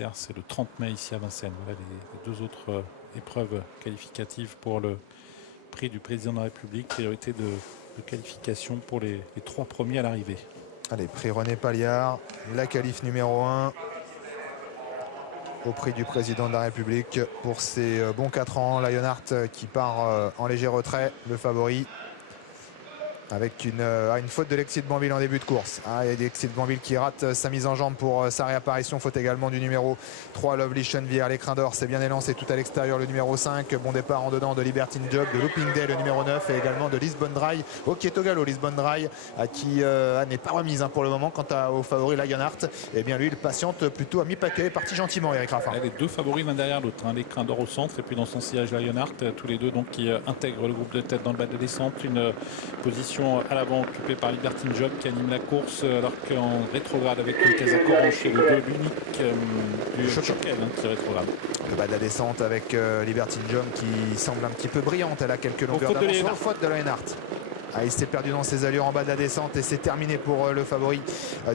célibataire, c'est le 30 mai ici à Vincennes. Voilà les deux autres épreuves qualificatives pour le prix du président de la République. Priorité de qualification pour les 3 premiers à l'arrivée. Allez, prix René Paliard, la qualif numéro 1 au prix du président de la République pour ses bons 4 ans. Lionheart qui part en léger retrait, le favori. Avec une faute de Lexi de Banville en début de course. Il y a Lexi de Banville qui rate sa mise en jambe pour sa réapparition. Faute également du numéro 3, Lovely Chenvière. L'écran d'or, c'est bien élancé tout à l'extérieur. Le numéro 5, bon départ en dedans de Libertine Job, de Looping Day, le numéro 9, et également de Lisbonne Dry. Au Kietogalo, Lisbonne Dry, qui n'est pas remise pour le moment. Quant au favori Lionheart, eh bien lui, il patiente plutôt à mi-paquet. Parti gentiment, Eric Raffin. Les deux favoris l'un derrière l'autre. L'écran d'or au centre et puis dans son sillage Lionheart, tous les deux donc qui intègrent le groupe de tête dans le bas de descente. Une position à l'avant occupée par Libertine Job qui anime la course, alors qu'en rétrograde avec une Casa Orange, et le 2, l'unique du Choquel qui rétrograde. Le bas de la descente avec Libertine Job qui semble un petit peu brillante. Elle a quelques longueurs d'avance. Faute de Lionheart. Il s'est perdu dans ses allures en bas de la descente et c'est terminé pour le favori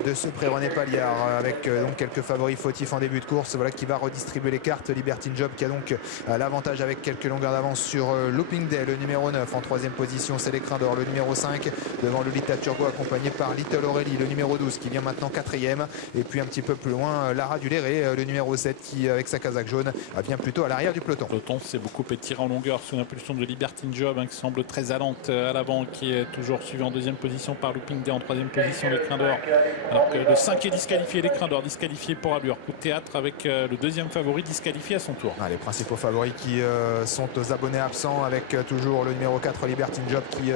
de ce prix René Paliard, avec donc quelques favoris fautifs en début de course. Voilà qui va redistribuer les cartes. Libertine Job qui a donc l'avantage avec quelques longueurs d'avance sur Looping Day, le numéro 9. En troisième position, c'est l'écran d'or, le numéro 5, devant Lolita Turbo, accompagné par Little Aurélie, le numéro 12, qui vient maintenant 4e. Et puis un petit peu plus loin, Lara Duléré, le numéro 7, qui avec sa casaque jaune vient plutôt à l'arrière du peloton. Le peloton s'est beaucoup étiré en longueur sous l'impulsion de Libertine Job, qui semble très allante à l'avant, qui est toujours suivi en deuxième position par Looping Day, en troisième position l'écran d'or, alors que le 5 est disqualifié, l'écran d'or disqualifié pour allure. Coup de théâtre avec le deuxième favori disqualifié à son tour. Les principaux favoris qui sont aux abonnés absents, avec toujours le numéro 4 Libertine Job qui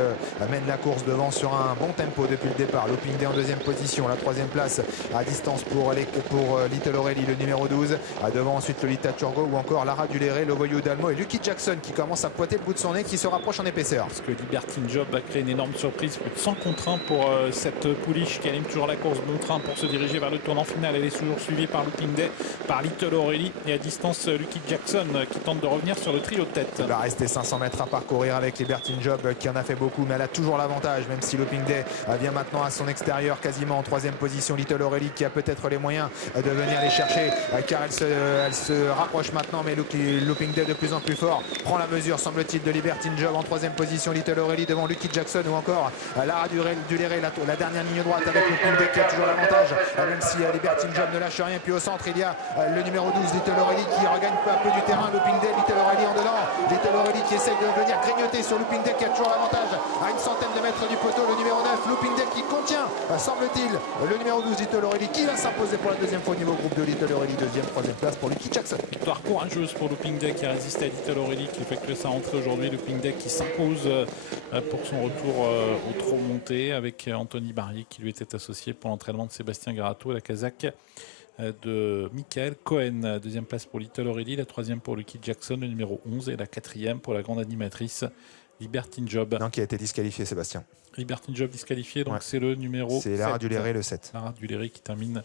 mène la course devant sur un bon tempo depuis le départ. Looping Day en deuxième position, la troisième place à distance pour Little Aurélie, le numéro 12, devant ensuite Lolita Turgo ou encore Lara Duléré, le voyou d'Almo, et Lucky Jackson qui commence à pointer le bout de son nez, qui se rapproche en épaisseur. Parce que Libertine Job a créé une énorme surprise, plus de 100 contre 1 pour cette pouliche qui anime toujours la course. Bon train pour se diriger vers le tournant final. Elle est toujours suivie par Looping Day, par Little Aurélie, et à distance Lucky Jackson qui tente de revenir sur le trio de tête. Il va rester 500 mètres à parcourir avec Libertine Job qui en a fait beaucoup, mais elle a toujours l'avantage, même si Looping Day vient maintenant à son extérieur, quasiment en troisième position. Little Aurélie qui a peut-être les moyens de venir les chercher, car elle se rapproche maintenant, mais Looping Day de plus en plus fort prend la mesure, semble-t-il, de Libertine Job. En troisième position, Little Aurélie devant Lucky Jackson ou encore Lara Duléré, la dernière ligne droite avec Looping Day qui a toujours l'avantage, même si Libertine Job ne lâche rien. Puis au centre, il y a le numéro 12, Little Aurélie, qui regagne peu à peu du terrain. Looping Day, Little Aurélie en dedans. Little Aurélie qui essaie de venir grignoter sur Looping Day qui a toujours l'avantage à une centaine de mètres du poteau. Le numéro 9, Looping Day qui contient, semble-t-il, le numéro 12, Little Aurélie, qui va s'imposer pour la deuxième fois au niveau groupe de Little Aurélie. Deuxième, troisième place pour Lucky Jackson. Victoire courageuse pour Looping Day qui a résisté à Little Aurélie, qui effectue sa rentrée aujourd'hui. Looping Day qui s'impose pour son retour au trot monté, avec Anthony Barrier qui lui était associé pour l'entraînement de Sébastien Garato, à la casaque de Michael Cohen. Deuxième place pour Little Aurélie, la troisième pour Lucky Jackson, le numéro 11, et la quatrième pour la grande animatrice Libertine Job. Non, qui a été disqualifié, Sébastien. Libertine Job disqualifié, donc c'est le numéro. C'est Lara Duléré, le 7. Lara Duléré qui termine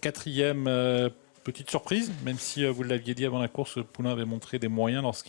quatrième. Petite surprise, même si vous l'aviez dit avant la course, le poulain avait montré des moyens lorsqu'il